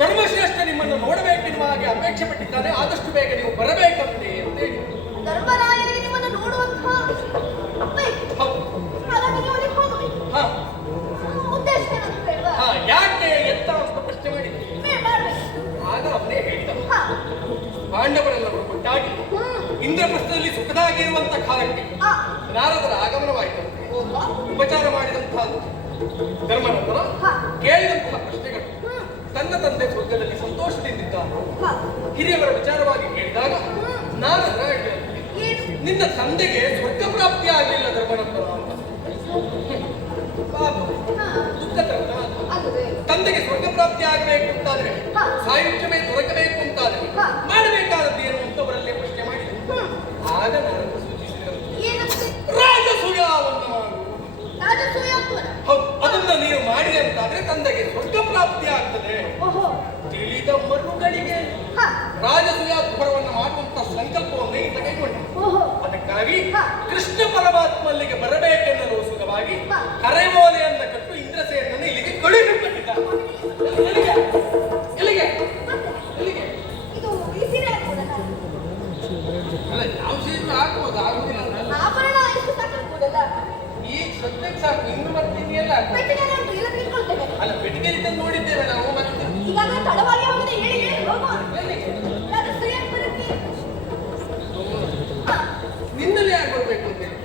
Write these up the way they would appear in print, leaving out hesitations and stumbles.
ಧರ್ಮಶ್ರೇಷ್ಠ ನಿಮ್ಮನ್ನು ನೋಡಬೇಕೆನ್ನುವ ಹಾಗೆ ಅಪೇಕ್ಷೆ ಪಟ್ಟಿದ್ದಾನೆ. ಆದಷ್ಟು ಬೇಗ ನೀವು ಬರಬೇಕಂತೆ ಅಂತ ಹೇಳಿ. ಧರ್ಮರಾಯನಿಗೆ ನಿಮ್ಮನ್ನು ನೋಡುವಂತಹ ಉದ್ದೇಶ ಯಾಕೆ ಎತ್ತ ಅಂತ ಪ್ರಶ್ನೆ ಮಾಡಿದ್ದೆ. ಆಗ ಅವನೇ ಹೇಳಿದ, ಪಾಂಡವರೆಲ್ಲರೂ ಒಟ್ಟಾಗಿ ಇಂದ್ರಪ್ರಸ್ಥದಲ್ಲಿ ಸುಖದಾಗಿರುವಂತ ಕಾಲಕ್ಕೆ ನಾರದರ ಆಗಮನವಾಯಿತಂತೆ. ಉಪಚಾರ ಮಾಡಿದಂತಹ ಧರ್ಮನಂತರ ಕೇಳಿದಂತಹ ಪ್ರಶ್ನೆಗಳು ತನ್ನ ತಂದೆ ಸ್ವರ್ಗದಲ್ಲಿ ಸಂತೋಷದಿಂದಿದ್ದಾನೆ. ಹಿರಿಯವರ ವಿಚಾರವಾಗಿ ಕೇಳಿದಾಗ ನಾರದರ ನಿನ್ನ ತಂದೆಗೆ ಸ್ವರ್ಗ ಪ್ರಾಪ್ತಿ ಆಗಲಿಲ್ಲ ಧರ್ಮನಂತರ ಅಂತ. ದುಃಖ ತರದ ತಂದೆಗೆ ಸ್ವರ್ಗ ಪ್ರಾಪ್ತಿ ಆಗಬೇಕು ಅಂತಾದ್ರೆ ಸಾಯುಜ್ಯವೇ ದೊರಕಬೇಕು ಅಂತಾದ್ರೆ ಮಾಡಬೇಕಾದದ್ದು ಏನು ಅಂತವರಲ್ಲೇ ಪ್ರಶ್ನೆ ಮಾಡಿದ್ರು. ಆಗ ನಾನು ಸೂಚಿಸಿದರು, ರಾಜಸೂಯವನ್ನು ಮಾಡು. ಹೌದು, ಅದನ್ನ ನೀನು ಮಾಡಿದೆ ಅಂತಾದ್ರೆ ತಂದೆಗೆ ಸ್ವರ್ಗ ಪ್ರಾಪ್ತಿ ಆಗ್ತದೆ. ತಿಳಿದ ಮರುಗಳಿಗೆ ರಾಜಸೂಯಾಧ್ವರವನ್ನು ಮಾಡುವಂತ ಸಂಕಲ್ಪವನ್ನು ಈಗ ಕೈಗೊಂಡ. ಅದಕ್ಕಾಗಿ ಕೃಷ್ಣ ಪರಮಾತ್ಮ ಅಲ್ಲಿಗೆ ಬರಬೇಕೆನ್ನಲು ಸುಖವಾಗಿ ಕರೆಮೋಲೆಯನ್ನ ಕಟ್ಟು ಇಂದ್ರಸೇನನ್ನು ಇಲ್ಲಿಗೆ ಕಳುಹಿಸಿಕೊಟ್ಟಿದ್ದ. ಎಲ್ಲಿಗೆ ಎಲ್ಲಿಗೆ ಅಲ್ಲ, ಯಾವ ಸೀರೆ ಹಾಕ್ಬೋದು, ಆಗುದಿಲ್ಲ. ಈಗ ಸದ್ಯಕ್ಕೆ ಸಾಕು, ಇನ್ನು ಮತ್ತೆ ಇನ್ನೆಲ್ಲ ಅಲ್ಲ, ಪೆಟ್ಟಿಗೆ ನೋಡಿದ್ದೇವೆ ನಾವು. ಮತ್ತೆ ನಿನ್ನಲ್ಲಿ ಯಾರು ಬರ್ಬೇಕು ಅಂತ ಹೇಳಿ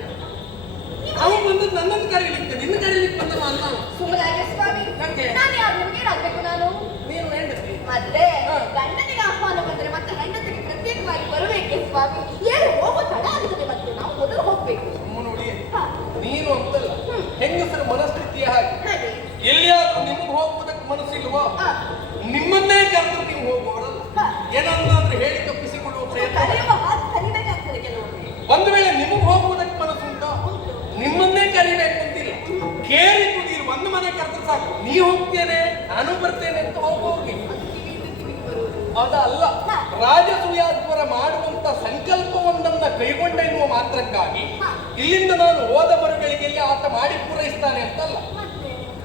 ಅವನು ಬಂದದ್ದು ನನ್ನನ್ನು ಕರೀಲಿಕ್ಕೆ, ನಿನ್ನ ಕರೀಲಿಕ್ಕೆ ಬಂದವ ಅಲ್ಲ. ನೀನು ಹೆಂಡತಿ ಮತ್ತೆ ಗಂಡನಿಗೆ ಆಹ್ವಾನ ಬಂದ್ರೆ ಮತ್ತೆ ಹೆಂಡತಿಗೆ ಪ್ರತ್ಯೇಕವಾಗಿ ಬರಬೇಕೆ ಸ್ವಾಮಿ? ಏನು ಹೋಗೋ ತಡ ಆಗ್ತದೆ, ಮತ್ತೆ ನಾವು ಮೊದಲು ಹೋಗ್ಬೇಕು. ನೋಡಿ, ನೀನು ಅಂತಲ್ಲ, ಹೆಂಗಸರ ಮನಸ್ಥಿತಿಯ ಹಾಗೆ. ಎಲ್ಲಿಯಾದ್ರೂ ನಿಮ್ಗೆ ಹೋಗುವುದಕ್ಕೆ ಮನಸ್ಸಿಲ್ವೋ ನಿಮ್ಮನ್ನೇ ಕರೆದು ನೀವು ಹೋಗುವವರಲ್ಲ. ಏನನ್ನಾದ್ರೂ ಹೇಳಿ ತಪ್ಪಿಸಿಕೊಳ್ಳುವ ಪ್ರಯತ್ನ. ಒಂದು ವೇಳೆ ನಿಮಗೆ ಹೋಗುವುದಕ್ಕೆ ಮನಸ್ಸುಂಟೋ ನಿಮ್ಮನ್ನೇ ಕರಿಬೇಕು ಅಂತಿಲ್ಲ. ಕೇಳಿ ಕುದೀರು ಒಂದು ಮನೆ ಕರೆದ್ರೆ ಸಾಕು, ನೀ ಹೋಗ್ತೇನೆ ನಾನು ಬರ್ತೇನೆ ಅಂತ ಹೋಗುವವ್ರಿಗೆ ಅದಲ್ಲ. ರಾಜಸೂಯಾಧ್ವರ ಮಾಡುವಂತ ಸಂಕಲ್ಪವೊಂದನ್ನ ಕೈಗೊಂಡ ಎನ್ನುವ ಮಾತ್ರಕ್ಕಾಗಿ ಇಲ್ಲಿಂದ ನಾನು ಹೋದ ಮರುಗಳಿಗೆ ಆತ ಮಾಡಿ ಪೂರೈಸ್ತಾನೆ ಅಂತಲ್ಲ.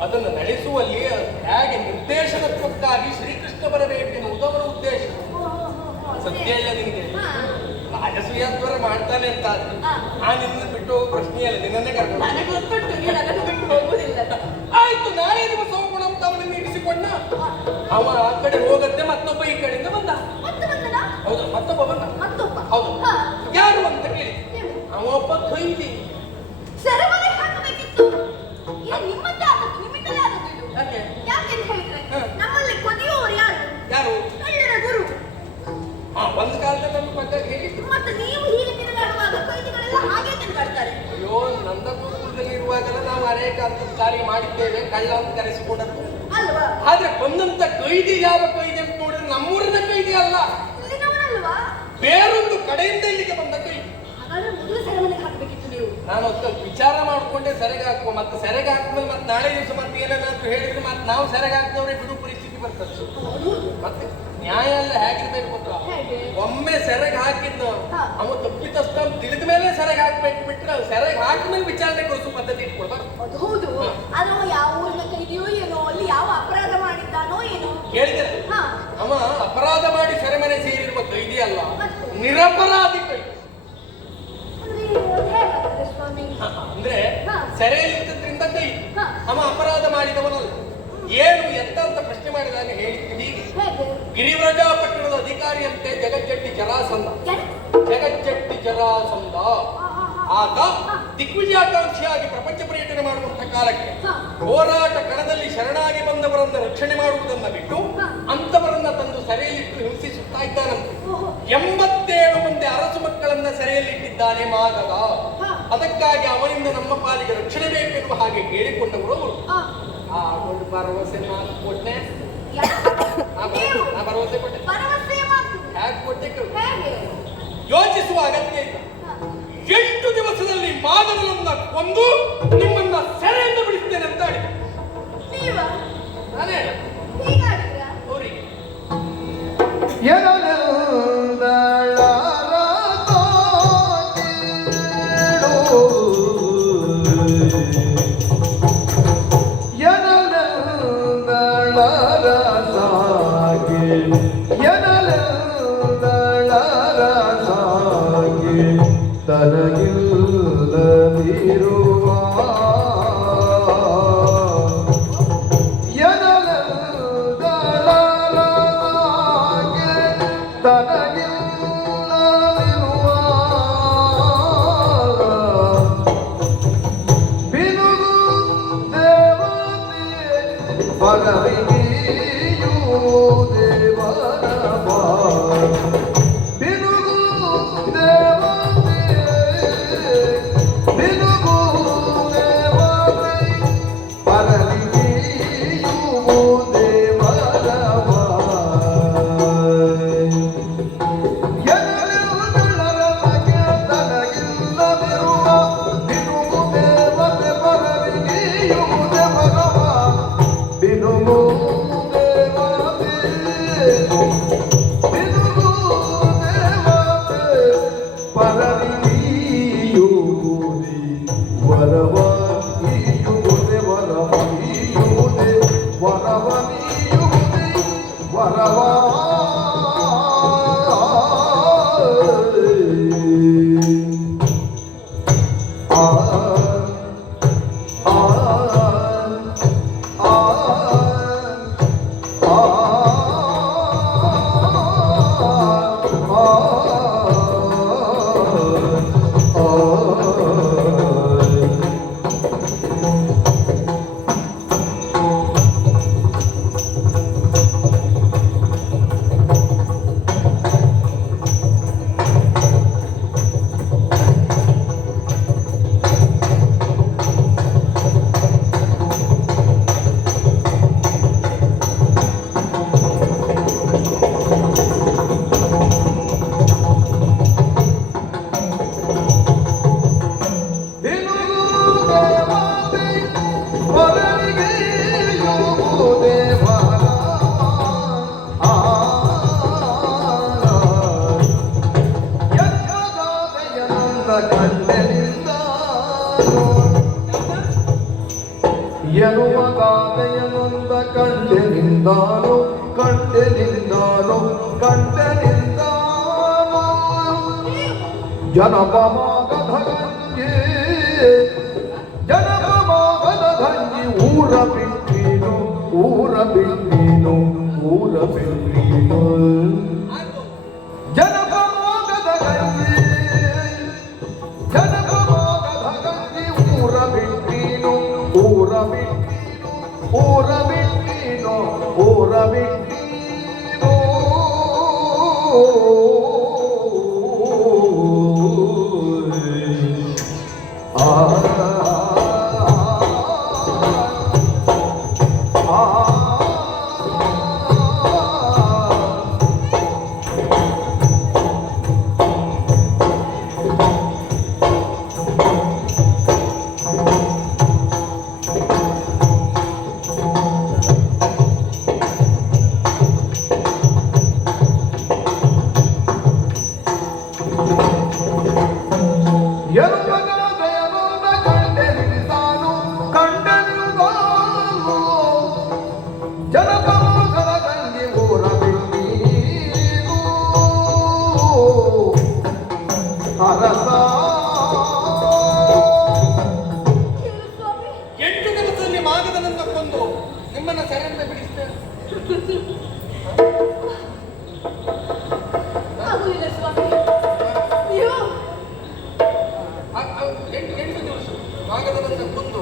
ಅದನ್ನು ನಡೆಸುವಲ್ಲಿ ಹೇಗೆ ನಿರ್ದೇಶನತ್ವಕ್ಕಾಗಿ ಶ್ರೀಕೃಷ್ಣ ಬರಬೇಕೆನ್ನುವುದು ಅವರ ಉದ್ದೇಶ. ಸತ್ಯ ಇಲ್ಲ ನಿನಗೆ. ರಾಜಸೂಯಾಧ್ವರ ಮಾಡ್ತಾನೆ ಅಂತ ನಾನು ನಿನ್ನ ಬಿಟ್ಟು ಹೋಗೋ ಪ್ರಶ್ನೆ ಅಲ್ಲ, ನಿನ್ನನ್ನೇ ಕರ್ಕೊಂಡು. ಆಯ್ತು, ನಾಳೆ ದಿವಸ ಹೋಗೋಣ ಅಂತ ಅವನನ್ನು ಇರಿಸಿಕೊಂಡ. ಅವ ಆ ಕಡೆ ಹೋಗತ್ತೆ, ಮತ್ತೊಬ್ಬ ಈ ಕಡೆಯಿಂದ ಬಂದ. ಹೌದು, ಮತ್ತೊಬ್ಬ ಬಂದ. ಹೌದು, ಯಾರು ಅಂತ ಕೇಳಿ ಅವ ಒಬ್ಬ ಖೈದಿ. ಯಾರು? ಒಂದು ಕಾಲದಲ್ಲಿ ನನ್ನ ಬಗ್ಗೆ ಹೇಳಿದ್ರು. ಅಯ್ಯೋ, ನಂದಪುರದಲ್ಲಿ ಇರುವಾಗಲೇ ನಾವು ಅನೇಕ ಅಂತ ಕಾರ್ಯ ಮಾಡಿದ್ದೇವೆ, ಕಳ್ಳ ಅಂತ ಕರೆಸಿಕೊಂಡದ್ದು. ಆದ್ರೆ ಬಂದಂತ ಕೈದಿ ಯಾವ ಕೈದಿ ಅಂತ ನೋಡಿದ್ರೆ ನಮ್ಮೂರಿನ ಕೈದಿ ಅಲ್ಲ, ಬೇರೊಂದು ಕಡೆಯಿಂದ ಇಲ್ಲಿಗೆ ಬಂದ ಕೈದಿ. ನಾನು ವಿಚಾರ ಮಾಡ್ಕೊಂಡೆ ಸೆರೆಗೆ ಹಾಕುವ. ಮತ್ತೆ ಸೆರೆಗೆ ಹಾಕಿದ್ಮೇಲೆ ಮತ್ತೆ ನಾಳೆ ದಿವಸ ಮತ್ತೆ ಏನಾದ್ರು ಹೇಳಿದ್ರೆ ಮತ್ತೆ ನಾವು ಸೆರೆಗೆ ಹಾಕಿದವ್ರೆ ಬಿಡು ಪರಿಸ್ಥಿತಿ ಬರ್ತದೆ. ಮತ್ತೆ ನ್ಯಾಯ ಎಲ್ಲ ಹೇಗಿರ್ಬೇಕು ಗೊತ್ತಾ? ಒಮ್ಮೆ ಸೆರೆಗೆ ಹಾಕಿದ್ದು ಅವ ತಪ್ಪಿತಸ್ಥ ತಿಳಿದ ಮೇಲೆ ಸೆರೆಗೆ ಹಾಕ್ಬೇಕು, ಬಿಟ್ರೆ ಸೆರೆಗೆ ಹಾಕಿದ್ಮೇಲೆ ವಿಚಾರಣೆ ಕೊಡಿಸೋ ಪದ್ಧತಿ ಇಟ್ಕೊಳ್ಬಾರ್ದು. ಹೌದು, ಅದು ಯಾವ ಊರಿನ ಕೈದಿಯೋ ಏನೋ, ಅಲ್ಲಿ ಯಾವ ಅಪರಾಧ ಮಾಡಿದ್ದಾನೋ ಏನೋ ಕೇಳಿದರೆ ಅವ ಅಪರಾಧ ಮಾಡಿ ಸೆರೆಮನೆ ಸೇರಿರುವ ಕೈದಿ ಅಲ್ಲ, ನಿರಪರಾಧಿ ಕೈದಿ. ಅಂದ್ರೆ ಸೆರೆಯಲ್ಲಿದ್ದರಿಂದ ಕೈದಿ, ಅವ ಅಪರಾಧ ಮಾಡಿದವನಲ್ಲ. ಏನು ಎತ್ತ ಅಂತ ಪ್ರಶ್ನೆ ಮಾಡಿದಾಗ ಹೇಳಿದ್ದು ಹೀಗೆ: ಗಿರಿವ್ರಜ ಪಟ್ಟಣದ ಅಧಿಕಾರಿಯಂತೆ ಜಗಜ್ಜಟ್ಟಿ ಜರಾಸಂಧ ಆತ ದಿಗ್ವಿಜಯಾಕಾಂಕ್ಷಿಯಾಗಿ ಪ್ರಪಂಚ ಪರ್ಯಟನೆ ಮಾಡುವಂತಹ ಕಾಲಕ್ಕೆ ಹೋರಾಟ ಕಣದಲ್ಲಿ ಶರಣಾಗಿ ಬಂದವರನ್ನ ರಕ್ಷಣೆ ಮಾಡುವುದನ್ನ ಬಿಟ್ಟು ಅಂತವರನ್ನ ತಂದು ಸೆರೆಯಲ್ಲಿಟ್ಟು ಹಿಂಸಿಸುತ್ತಾ ಇದ್ದಾನಂತೆ. 87 ಮಂದಿ ಅರಸು ಮಕ್ಕಳನ್ನ ಸೆರೆಯಲ್ಲಿಟ್ಟಿದ್ದಾನೆ ಮಾದದ. ಅದಕ್ಕಾಗಿ ಅವನಿಂದ ನಮ್ಮ ಪಾಲಿಗೆ ರಕ್ಷಣೆ ಬೇಕೆನ್ನುವ ಹಾಗೆ ಕೇಳಿಕೊಂಡವರು ಅವರು. ಒಂದು ಭರವಸೆ ಮಾತು ಕೊಟ್ಟೆ, ಭರವಸೆ ಕೊಟ್ಟೆ. ಹೇಗೆ ಕೊಟ್ಟೆ ಯೋಚಿಸುವ ಅಗತ್ಯ ಇಲ್ಲ. 8 ದಿವಸದಲ್ಲಿ ಮಾದರನ್ನ ಕೊಂದು ನಿಮ್ಮನ್ನ ಸೆರೆಯಿಂದ ಬಿಡಿಸ್ತೇನೆ ಅಂತ ಹೇಳಿ ನಾನೇ ಅವರಿಗೆ ಎನ್ನುವ ಗಾದೆಯನೊಂದ ಕಂಡೆನಿಂದಾನು ಕಂಡೆನಿಂದಾನು ಕಂಡೆನಿಂದಾನು ಜನಪಮಾಗದ ಗಂಜಿ ಜನಪಮಾಗದ ಗಂಜಿ ಊರ ಬಿಟ್ಟೀನು ಊರ ಬಿಟ್ಟೀನು ಊರ ಬಿಟ್ಟೀನು ಜನಪಮಾಗದ ಗಂಜಿ ಜನಪಮಾಗದ ಗಂಜಿ ಊರ ಬಿಟ್ಟೀನು ಊರ ಬಿಟ್ಟೀನು ಊರ ಬಿಟ್ಟೀನು ಊರ ಬಿಟ್ಟೀನು ಎಂಟು ದಿವಸದಲ್ಲಿ ಮಾಗದನನ್ನು ಕೊಂದು ನಿಮ್ಮನ್ನ ಸೆರೆಯಿಂದ ಬಿಡಿಸ್ತೇನೆ. ಆಗುವುದಿಲ್ಲ ಸ್ವಾಮಿ. ನೀವು ಎಂಟು ದಿವಸ ಮಾಗದನನ್ನು ಕೊಂದು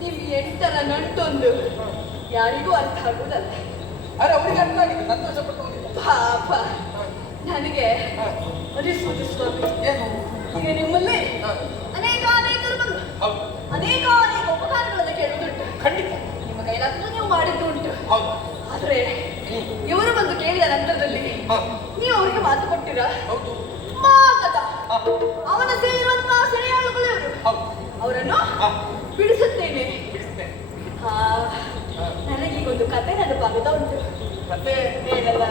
ನೀವು ಎಂಟರ ನಂಟೊಂದು ಯಾರಿಗೂ ಅರ್ಥ ಆಗುವುದಲ್ಲ. ಅರೆ ಅವರಿಗೆ ಅರ್ಥ ಆಗಿದೆ, ಸಂತೋಷ ಪಟ್ಟವನಿಲ್ಲ. ಪಾಪ ನನಗೆ ಅನಿಸುವುದು ಸ್ವಾಮಿ, ಏನು ಈಗ ನಿಮ್ಮಲ್ಲಿ ಅನೇಕರು ಬಂದು ಹೌದು ಅನೇಕ ಉಪಕಾರಗಳನ್ನು ಕೇಳುವುದುಂಟು. ಖಂಡಿತ ನಿಮ್ಮ ಕೈಲಾದರೂ ನೀವು ಮಾಡಿದ್ದು ಉಂಟು. ಹೌದು. ಆದ್ರೆ ಇವರು ಬಂದು ಕೇಳಿದ ನಂತರದಲ್ಲಿ ಹಾ. ನೀವು ಅವರಿಗೆ ಮಾತು ಕೊಟ್ಟಿರಾ? ಹೌದು ಮಾತದ ಹಾ. ಅವನ ಸೇರಿರುವಂತಹ ಸೆರೆಯಾಳುಗಳು ಇವರು. ಹೌದು ಅವರನ್ನು ಹಾ. ಬಿಡಿಸುತ್ತೇನೆ. ಬಿಡಿಸ್ತೇನೆ. ನನಗೀಗೊಂದು ಕತೆ ನೆನಪಾಗುತ್ತಾ ಉಂಟು. ಮತ್ತೆ ಹೇಳಲ್ಲ?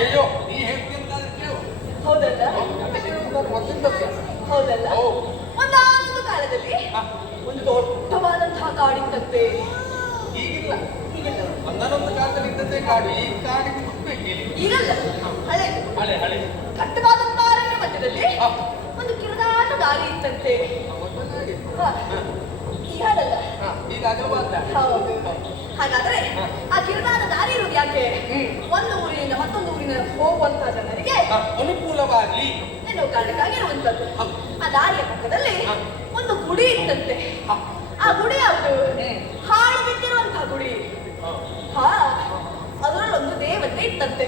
ಅಯ್ಯೋ ನೀ ಹೇಳ್ತೀನಿ ಅಂತ ಕೇಳು. ಹೌದಲ್ಲ? ಮೊದಲಿಂದಲೇ. ಹೌದಲ್ಲ? ಹೌದು. ಒಂದಾನೊಂದು ಕಾಲದಲ್ಲಿ ಹಾ. ಒಂದು ದೊಡ್ಡವಾದಂತಹ ಕಾಡಿತ್ತಂತೆ. ಈಗಿಲ್ಲ, ಈಗಿಲ್ಲ, ಒಂದೊಂದು ಕಾಲದಲ್ಲಿ ಇದ್ದದ್ದೇ ಕಾಡು, ಈ ಕಾಡಿಗೆ ಹುಟ್ಟಬೇಕು ಇಲ್ಲಿ. ಈಗಲ್ಲ, ಹಳೆ ಹಳೆ ಹಳೆ ಕಟ್ಟವಾದಂತಹ ಅರಣ್ಯ ಮಧ್ಯದಲ್ಲಿ ಹಾ. ಒಂದು ಕಿರಿದಾದ ದಾರಿ ಇತ್ತಂತೆ. ಹ, ಈ ಹಾಡಲ್ಲ. ಈಗ ಅದು ಬಂದ. ಹೌದು. ಹಾಗಾದ್ರೆ ಆ ಕಿರುದಾದ ದಾರಿ ಇರುವುದು ಯಾಕೆ? ಒಂದು ಊರಿನಿಂದ ಮತ್ತೊಂದು ಊರಿನ ಹೋಗುವಂತಹ ಜನರಿಗೆ ಅನುಕೂಲವಾಗಿ ಏನೋ ಕಾರಣಕ್ಕಾಗಿರುವಂತದ್ದು. ಆ ದಾರಿಯ ಪಕ್ಕದಲ್ಲಿ ಒಂದು ಗುಡಿ ಇತ್ತಂತೆ. ಆ ಗುಡಿ ಯಾವುದು? ಹಾಳು ಬಿಟ್ಟಿರುವಂತಹ ಗುಡಿ. ಹಾ, ಅದರಲ್ಲೊಂದು ದೇವತೆ ಇತ್ತಂತೆ.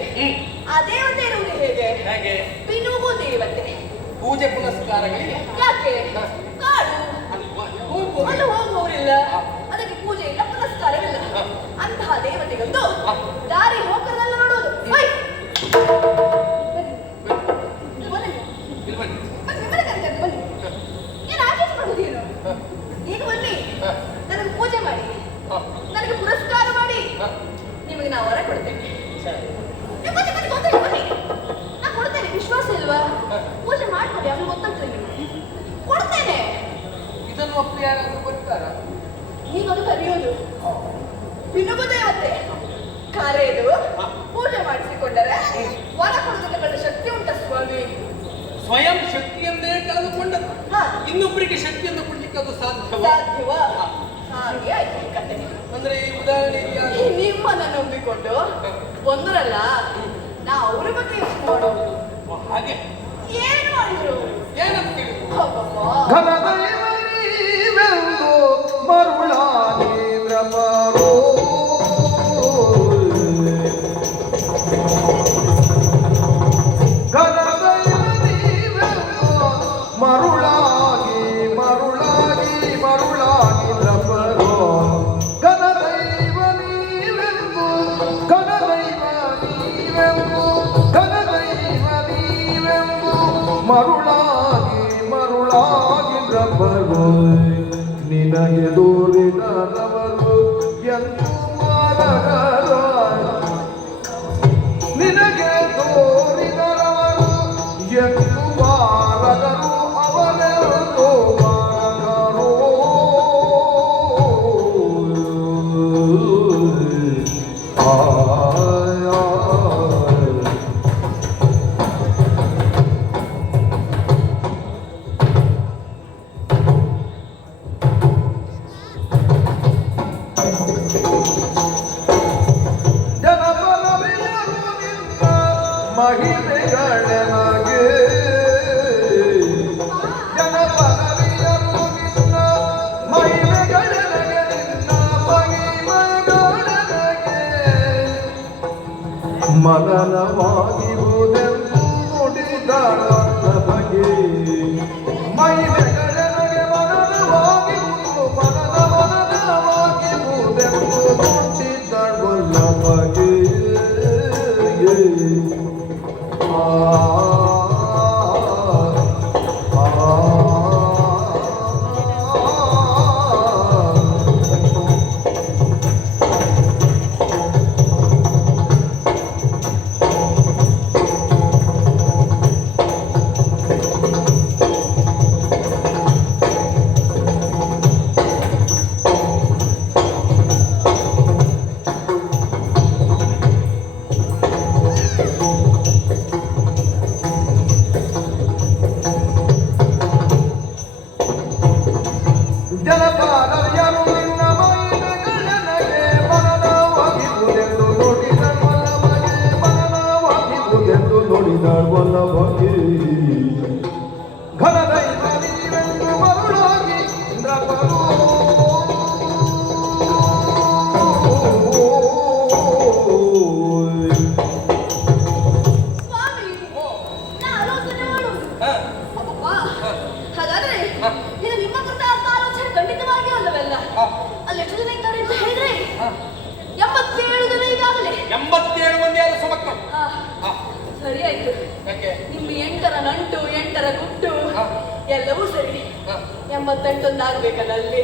ಆ ದೇವತೆ ಇರುವುದು ಹೇಗೆ? ಹೇಗೆ? ಪಿನುಗು ದೇವತೆ. ಪೂಜೆ ಪುನಸ್ಕಾರಗಳಿಗೆ ಯಾಕೆ? ಕಾಡು ಅಲ್ವಾ? ಅಲ್ಲಿ ಹೋಗುವವರಿಲ್ಲ, ಅದಕ್ಕೆ ಪೂಜೆ ಇಲ್ಲ, ಪುನಸ್ಕಾರವಿಲ್ಲ. ಅಂತಹ ದೇವತೆಗೊಂದು ದಾರಿ ಹೋಗದಲ್ಲ ನೋಡುವುದು. ಬನ್ನಿ. ಏನು ಆಚರಿಸಿ ಮಾಡುವುದೇನು? ಈಗ ಬನ್ನಿ, ನನಗೆ ಪೂಜೆ ಮಾಡಿ, ನನಗೆ ಪುರಸ್ಕಾರ ಮಾಡಿ, ನಿಮಗೆ ನಾವು ವರ ಕೊಡ್ತೇನೆ. ಬನ್ನಿ, ನಾ ಕೊಡ್ತೇನೆ. ವಿಶ್ವಾಸ ಇಲ್ವಾ? ಪೂಜೆ ಮಾಡ್ಕೊಳ್ಳಿ, ಅವ್ರಿಗೆ ಗೊತ್ತಾಗ್ತದೆ. ನಿಮಗೆ ಕೊಡ್ತೇನೆ. ಇದನ್ನು ಒಪ್ಪಿ ಯಾರಾದ್ರೂ ಬರ್ತಾರ? ಈಗ ಅದು ಕರೆಯೋದು ಪಿನುಗು ದೇವತೆ ಕರೆದು ಪೂಜೆ ಮಾಡಿಸಿಕೊಂಡರೆ ವರ ಕೊಡೋದಕ್ಕೆ ಶಕ್ತಿ ಉಂಟ ಸ್ವಾಮಿ. ಸ್ವಯಂ ಶಕ್ತಿಯನ್ನೇ ಕಳೆದುಕೊಂಡದ್ದು ಇನ್ನೊಬ್ಬರಿಗೆ ಶಕ್ತಿಯನ್ನು ಕೊಡ್ಲಿಕ್ಕೆ ಅದು ಸಾಧ್ಯವಾ? ಹಾಗೆ ಆಯ್ತು ಈ ಕತೆ. ಅಂದ್ರೆ ಈ ಉದಾಹರಣೆಗೆ ನಿಮ್ಮನ್ನ ನಂಬಿಕೊಂಡು ಒಂದರಲ್ಲ ನಾ ಅವ್ರ ಬಗ್ಗೆ ಯೋಚನೆ ಮಾಡೋದು. ಹಾಗೆ ಏನು ಮಾಡಿದ್ರು? ಏನಂತ ಘನದೈವನೀವೆಂದು ಮರುಳಾನೇಂದ್ರಪರೋ ಘನದೈವನೀವೆಂದು ಮರುಳಾಗಿ ಮರುಳಾಗಿ ಮರುಳಾಗಿಂದ್ರಪರೋ ಘನದೈವನೀವೆಂದು ಘನದೈವನೀವೆಂದು ಘನದೈವನೀವೆಂದು ಮರುಳಾಗಿ ಮರುಳಾಗಿಂದ್ರಪರೋ ನಿನಗೆ ದೂರಿದರವರು ಎಂದು ಮಾರಗರು ನಿನಗೆ ತೋರಿದರವರು ಎಂದು ಮಾರಗರು ಅವರೆಂದು ಮಾರಗರು ಮಹಿಮೆಗಳನಗೆ ಜನಪದವಿಯರು ನಿನ್ನ ಮಹಿಮೆಗಳನಗೆ ನಿನ್ನ ಮಹಿಮೆಗಳನಗೆ ಮನನವಾಗಿರುವುದೆಂದು ನುಡಿದರನ್ನ ಬಗೆ ಮಹಿಮೆಗಳನಗೆ ಮನನವಾಗಿರುವುದು ಮನನವಾಗಿರುವುದೆಂದು ನುಡಿದರನ್ನ ಬಗೆ ಜನಪದರಿಯರು ನಿನ್ನ ಮಹಿಮೆಗಳನಗೆ ಮನನವಾಗಿರುವುದೆಂದು ನುಡಿದವಲ್ಲ ಬಗೆ ಮನನವಾಗಿರುವುದೆಂದು ನುಡಿದವಲ್ಲ ಬಗೆ ಘನದೈವ ನೀವೆಂದು ಮರುಳಾಗಿ ಇಂದ್ರಪರೋ ಸ್ವಾಮಿ, ನಾ ಆಲೋಚನೆ ಮಾಡುವುದು. ಅಬ್ಬಬ್ಬಾ, ಹಾಗಾದ್ರೆ ಇದು ನಿಮ್ಮ ಕೃತಾರ್ಥ ಆಲೋಚನೆ ಖಂಡಿತವಾಗಿ ಅಲ್ಲವಲ್ಲ? ಅಲ್ಲಿ ಎಷ್ಟು ಜನ ಇದ್ದಾರೆ ಅಂತ ಹೇಳಿದ್ರೆ 87 ಜನ ಈಗಾಗಲೇ. 87 ಮಂದಿ ಆದ ಸಮಕ್ಕಳು. ಸರಿ ಆಯ್ತು. ಯಾಕೆ? ನಿಮ್ಮ 8ರ ನಂಟು 8ರ ಗುಟ್ಟು ಎಲ್ಲವೂ ಸರಿ. 88 ಒಂದು ಆಗ್ಬೇಕಲ್ಲ ಅಲ್ಲಿ.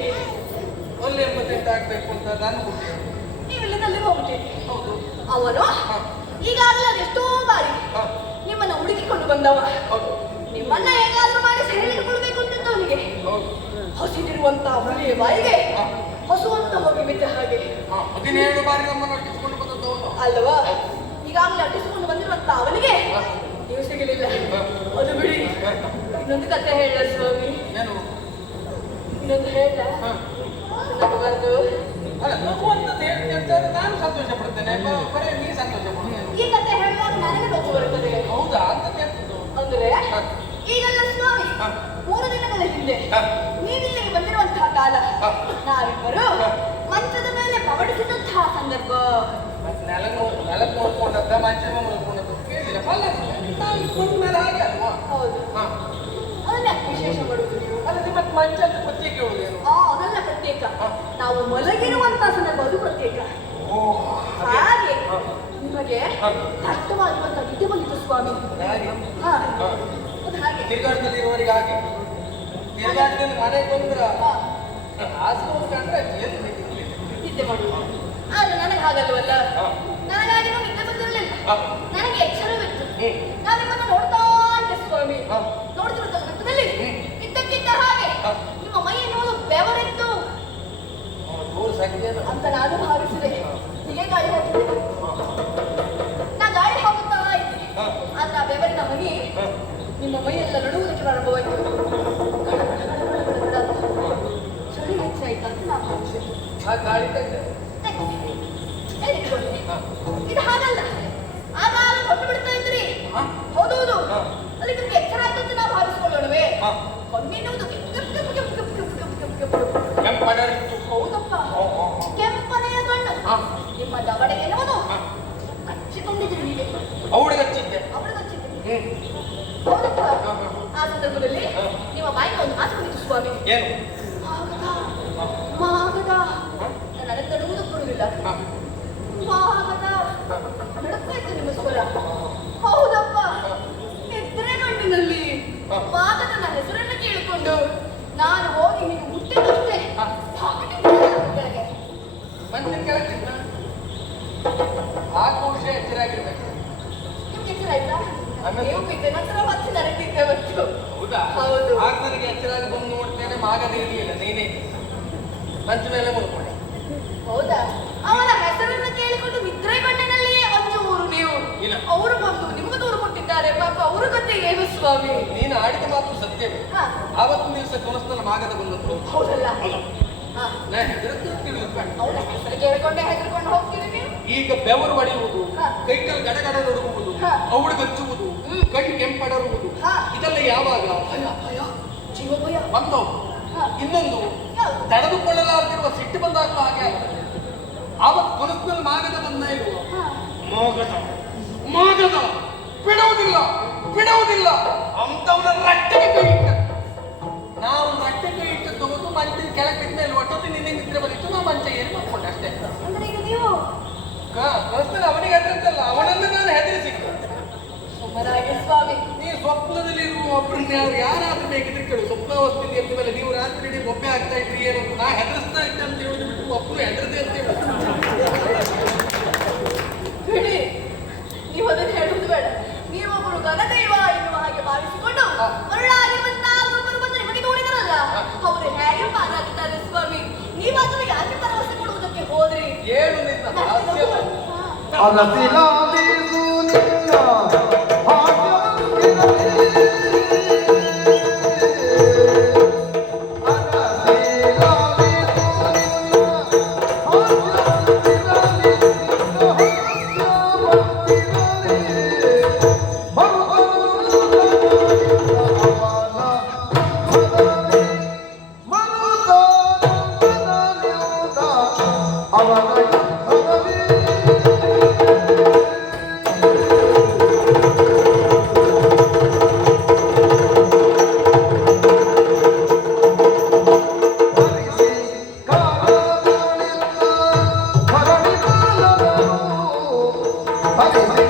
ಅಲ್ಲಿ 88 ಆಗ್ಬೇಕು ಅಂತ ನಾನು ಹುಟ್ಟಿ. ನೀವು ಇಲ್ಲಿಂದ ಅಲ್ಲಿಗೆ ಹೋಗ್ತೀರಿ. ಹೌದು. ಅವನು ಈಗಾಗಲೇ ಅದೆಷ್ಟೋ ಬಾರಿ ನಿಮ್ಮನ್ನ ಹುಡುಕಿಕೊಂಡು ಬಂದವ. ಹೌದು. ನಿಮ್ಮನ್ನ ಹೇಗಾದ್ರೂ ಮಾಡಿ ಸೆಳೆದುಕೊಳ್ಬೇಕು ಅಂತ ಅವನಿಗೆ. ಹೌದು. ಹಸಿದಿರುವಂತಹ ಹುಲಿಯ ಬಾಯಿಗೆ ಹಸುವಂತ ಹೋಗಿ ಬಿದ್ದ ಹಾಗೆ. 17 ಬಾರಿ ನಮ್ಮನ್ನು ಅಟ್ಟಿಸಿಕೊಂಡು ಬಂದದ್ದು ಅವನು. ಅಲ್ವಾ? ಈಗಾಗಲೇ ಅಟ್ಟಿಸಿಕೊಂಡು ಬಂದಿರುವಂತ ಅವನಿಗೆ ನೀವು ಸಿಗಲಿಲ್ಲ. ಅದು ಬಿಡಿ, ಇನ್ನೊಂದು ಕತೆ ಹೇಳ ಸ್ವಾಮಿ. ಏನು? ಇನ್ನೊಂದು ಹೇಳ ಹ. ನಗಬಾರ್ದು. ಅಲ್ಲ, ನಗುವಂಥದ್ದು ಹೇಳ್ತೀನಿ ಅಂತ ನಾನು ಸಂತೋಷ ಪಡ್ತೇನೆ, ಬರೀ ನೀ ಸಂತೋಷ ಪಡ್ತೇನೆ. ಈ ಕತೆ ಹೇಳುವಾಗ ನನಗೆ ನಗು ಬರುತ್ತದೆ. ಹೌದಾ ಅಂತ ಕೇಳ್ತದ್ದು. ಅಂದ್ರೆ ಈಗಲ್ಲ ಸ್ವಾಮಿ, 3 ದಿನಗಳ ಹಿಂದೆ ನೀವಿಲ್ಲಿಗೆ ಬಂದಿರುವಂತಹ ಕಾಲ, ನಾವಿಬ್ಬರು ಮಂಚದ ಮೇಲೆ ಪವಡಿಸಿದಂತಹ ಸಂದರ್ಭ. ಮತ್ತೆ ನೆಲಕ್ಕೆ ನೋಡ್ಕೊಂಡದ್ದ ಮಂಚ ನೋಡ್ಕೊಂಡದ್ದು ಕೇಳಿಲ್ಲ. ಅಲ್ಲ, ನಾನು ಬಂದ ಮೇಲೆ ಹಾಗೆ ಅಲ್ವಾ? ಹೌದು. ಹಾ, ಅದನ್ನ ವಿಶೇಷ ಮಾಡುವುದು ನೀವು. ಅಲ್ಲದೆ ಮತ್ತೆ ಮಂಚ ಅಂತ ಪ್ರತ್ಯೇಕ ಹೇಳುವುದೇನು? ಅದೆಲ್ಲ ಪ್ರತ್ಯೇಕ. ನಾವು ಮಲಗಿರುವಂತಹ ಸಂದರ್ಭ ಅದು ಪ್ರತ್ಯೇಕ. ಹಾಗೆ ನಿಮಗೆ ಕಷ್ಟವಾಗಿರುವಂತಹ ವಿದ್ಯೆ ಬಂದಿತ್ತು ಸ್ವಾಮಿ. ಹಾಗೆ ಹಾ, ಅದು ಹಾಗೆ. ತಿರುಗಾಟದಲ್ಲಿ ಇರುವವರಿಗೆ ಹಾಗೆ, ತಿರುಗಾಟದಲ್ಲಿ ಮನೆಗೆ ಬಂದ್ರ ಹಾಸ್ಕೊಂಡು ಕಂಡ್ರೆ ಏನು ನಿದ್ದೆ ಮಾಡುವುದು. ಆದ್ರೆ ನನಗೆ ಹಾಗಲ್ವಲ್ಲ. ನನಗಾಗಿನೂ ನಿದ್ದೆ ಬಂದಿರಲಿಲ್ಲ. ನನಗೆ ಎಚ್ಚರವಿತ್ತು. ನಾನು ನಿಮ್ಮನ್ನು ನೋಡ್ತಾ ಇದ್ದೆ ಸ್ವಾಮಿ. ನೋಡ್ತಿರುವಂತ ಸಂದರ್ಭದಲ್ಲಿ ಇದ್ದಕ್ಕಿದ್ದ ಹಾಗೆ ನಿಮ್ಮ ಮೈ ಎನ್ನುವುದು ಬೆವರಿತ್ತು ಅಂತ ನಾನು ಭಾವಿಸಿದೆ. ಹೀಗೆ ಗಾಳಿ ಹೋಗ್ತಿದೆ. ನಾ ಗಾಳಿ ಹೋಗುತ್ತಾ ಇದ್ದೆ. ಆದ್ರೆ ಆ ಬೆವರಿನ ಹನಿ ನಿಮ್ಮ ಮೈಯೆಲ್ಲ ನಡುವುದಕ್ಕೆ ಪ್ರಾರಂಭವಾಯಿತು. ಚಳಿ ಹೆಚ್ಚಾಯ್ತು ಅಂತ ನಾನು ಭಾವಿಸಿದೆ. ಆ ಗಾಳಿ ತೆಗ್ದೆ. ಇದು ಹಾಗಲ್ಲ. ಆಗ ಕೊಂಡು ಬಿಡ್ತಾ ಇದ್ರಿ. ಹೌದು ಹೌದು. ಅಲ್ಲಿ ನಿಮ್ಗೆ ಎಚ್ಚರ ಆಯ್ತು ಅಂತ ನಾವು ಭಾವಿಸ್ಕೊಳ್ಳೋಣವೇ? ಕಣ್ಣೆನ್ನುವುದು ಕೆಂಪಡರಿತ್ತು. ಹೌದಪ್ಪ, ಕೆಂಪನೆಯ ಕಣ್ಣು. ನಿಮ್ಮ ದವಡೆ ಎನ್ನುವುದು ಕಚ್ಚಿಕೊಂಡಿದ್ರಿ ಹೀಗೆ. ಅವಳಿಗೆ ಹಚ್ಚಿದ್ದೆ. ಅವಳು ಕಚ್ಚಿದ್ರಿ. ಹೌದಪ್ಪ. ಆ ಸಂದರ್ಭದಲ್ಲಿ ನಿಮ್ಮ ಬಾಯಿಗೆ ಒಂದು ಮಾತು ಬಂದಿತ್ತು ಸ್ವಾಮಿ. ಏನು? ಮಾಗದ. ನನಗೆ ತಡುವುದಕ್ಕೆ ಬರುವುದಿಲ್ಲ. ಮಾಗದ ನಡುತ್ತಾಯ್ತು ನಿಮ್ಮ ಸ್ವರ. ಹೌದಪ್ಪ, ಎದ್ರೆ ಕಣ್ಣಿನಲ್ಲಿ ಮಾಗದ ನನ್ನ ಹೆಸರನ್ನು ಕೇಳಿಕೊಂಡು ನಾನು ಹೋಗಿ ಹೀಗೆ ಮುಟ್ಟಿದಷ್ಟೇ ಕೆಳಗೆ ಮಣ್ಣಿನ ಕೆಳಗೆ ಆ ಕೋಶ ಎಚ್ಚರಾಗಿರ್ಬೇಕು. ನಿಮ್ಗೆ ಎಚ್ಚರ ಆಯ್ತಾ? ನೀವು ಬಿದ್ದೆ ನಂತರ ಮತ್ತೆ ನನಗೆ ಬಂತು. ಹೌದಾ? ಹೌದು. ಆಗ ನನಗೆ ಎಚ್ಚರಾಗಿ ಬಂದು ನೋಡ್ತೇನೆ, ಮಾಗದ ಇರಲಿಲ್ಲ, ನೀನೇ ಮಂಚ ಮೇಲೆ ಮುಳ್ಕೊಂಡೆ. ಹೌದಾ? ಅವನ ಹೆಸರನ್ನು ಕೇಳಿಕೊಂಡು ನಿದ್ರೆ ಕಣ್ಣಿನಲ್ಲಿಯೇ ಅಂಜುವರು ನೀವು. ಇಲ್ಲ. ಅವರು ಬಂದು ನಿಮಗೆ ದೂರು ಕೊಟ್ಟಿದ್ದಾರೆ. ಪಾಪ ಅವರ ಕತೆ ಏನು ಸ್ವಾಮಿ? ನೀನು ಆಡಿದ ಮಾತು ಸತ್ಯವೇ. ಆವತ್ತಿನ ದಿವಸ ಕನಸಿನಲ್ಲಿ ಮಾಗದ ಬಂದದ್ದು. ಹೌದಲ್ಲ? ನಾ ಹೆದರದ್ದು ತಿಳಿದುಕೊಂಡು ಅವನ ಹೆಸರು ಕೇಳಿಕೊಂಡೆ ಹೆದರ್ಕೊಂಡು ಹೋಗ್ತೀರಿ ನೀವು. ಈಗ ಬೆವರು ಹೊಡೆಯುವುದು, ಕೈಕಲ್ ಗಡಗಡ ನಡುಗುವುದು, ಅವಳು ಗಚ್ಚುವುದು, ಕಣ್ಣು ಕೆಂಪಡರುವುದು, ಇದೆಲ್ಲ ಯಾವಾಗ? ಭಯ ಭಯ, ಜೀವ ಭಯ. ಒಂದು ಇನ್ನೊಂದು ತಡೆದುಕೊಳ್ಳಲಾರದಿರುವ ಸಿಟ್ಟು ಬಂದಾಗ ಹಾಗೆ ಆವತ್ತು ಕನಸಿನಲ್ಲಿ ಮಾಗದ ಬಂದ ಇರುವ ಮಾಗದ ಮಾಗದ ಬಿಡುವುದಿಲ್ಲ ಬಿಡುವುದಿಲ್ಲ ಅಂತವನ ರಟ್ಟೆಗೆ ಕೈ ಇಟ್ಟ. ನಾವು ರಟ್ಟೆ ಕೈ ಇಟ್ಟು ತಗೋದು ಮಂಚದ ಕೆಳಗೆ ಬಿದ್ದ ಮೇಲೆ ಒಟ್ಟೊತ್ತಿ ನಿನ್ನೆ ನಿದ್ರೆ ಬಂದಿತ್ತು. ನಾವು ಮಂಚ ಏರಿ ಮಾಡ್ಕೊಂಡೆ ಅಷ್ಟೇ. ಅಂದ್ರೆ ಈಗ ನೀವು ಕನಸಿನಲ್ಲಿ ಅವನಿಗೆ ಹೆದರಿದ್ದಲ್ಲ, ಅವನನ್ನು ನಾನು ಹೆದರಿಸಿದ್ದು. ಸುಮ್ಮನಾಗಿ ಸ್ವಾಮಿ. ನೀವು ಸ್ವಪ್ನದಲ್ಲಿ ಇರುವ ಒಬ್ಬರನ್ನ ಯಾರಾದ್ರೂ ಬೇಕಿದ್ರೆ ಕೇಳು. ಸ್ವಪ್ನಾವಸ್ಥೆಯಲ್ಲಿ ಎದ್ದ ಮೇಲೆ ನೀವು ರಾತ್ರಿ ಇಡೀ ಬೊಬ್ಬೆ ಆಗ್ತಾ ಇದ್ರಿ ಏನು, ನಾ ಹೆದರಿಸ್ತಾ ಇದ್ದೆ ಅಂತ ಹೇಳುದು ಬಿಟ್ಟು ಒಬ್ಬರು ಹೆದರದೆ ಅಂತ ಹೇಳುದು. ಬಿಡಿ, ನೀವು ಅದನ್ನು ಹೇಳುವುದು ಬೇಡ. ನೀವೊಬ್ಬರು ಘನದೈವ ಎನ್ನುವ ಹಾಗೆ ಭಾವಿಸಿಕೊಂಡು ಮರುಳಾಗಿ ಬಂದಾಗೊಬ್ಬರು ಬಂದು ನಿಮಗೆ ನೋಡಿದರಲ್ಲ, ಅವರು ಹೇಗೆ ಪಾರಾಗಿದ್ದಾರೆ ಸ್ವಾಮಿ. ನೀವು ಅದನ್ನು ಯಾಕೆ ಭರವಸೆ ಕೊಡುವುದಕ್ಕೆ ಹೋದ್ರಿ? ಏನು ನಿನ್ನ ಹಾಸ್ಯ? ಅಗಸಿಲಾದೀಸು ನಿನ್ನ ಹಾಸ್ಯವಂತಿರಲಿ. Hare